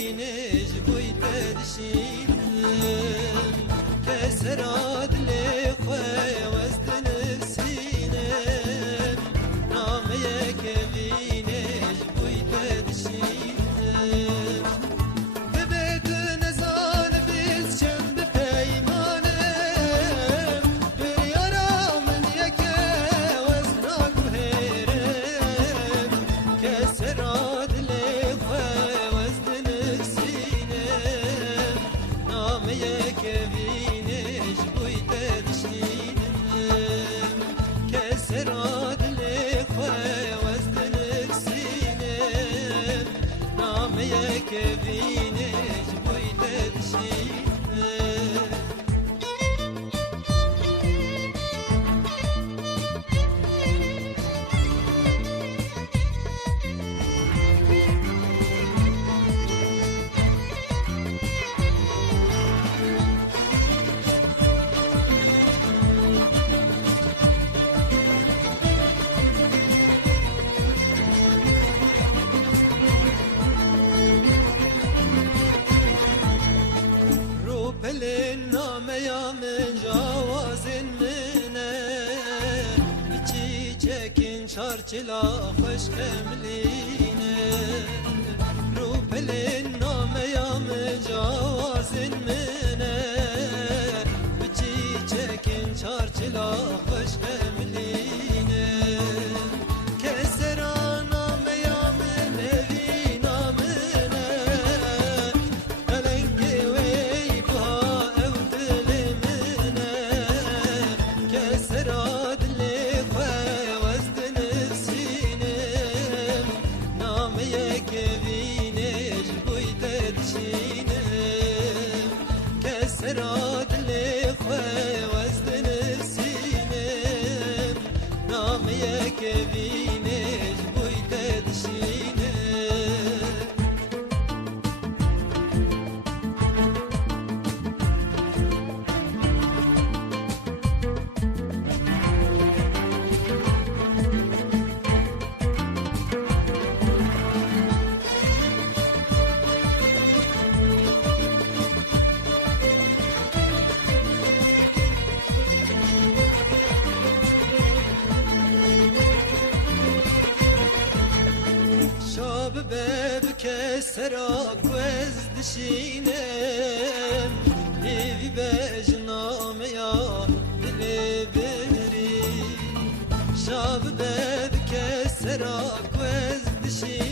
كفينج بويت دشينم كسراد لي خويا وزن السينم نامي كفينج بويت دشينم ببيت نزال بيز شم بفيمانم بريارا من يكا وزناك وهيرم كسراد لي خويا وزن السينم نامي كفينج بويت دشينم كسراد لي خويا وزن السينم نامي كفينج بويت دشينم النام يا من جواز منه بچی چکین شارچلا خوش کملینه رو پل النام يا من جواز منه بچی چکین شارچلا خوش کملینه کسران نام يا من نوی نامنه قلنگی وی بها او دل منه کسراد لی خواه وزن السینم نامی کبینش بویت دشینم کسراد لی خواه وزن السینم نامی کبینش بویت دشینم شاب ببكي سراك وزد شينم ليفي بجنام يا دلي بري شاب ببكي سراك وزد شينم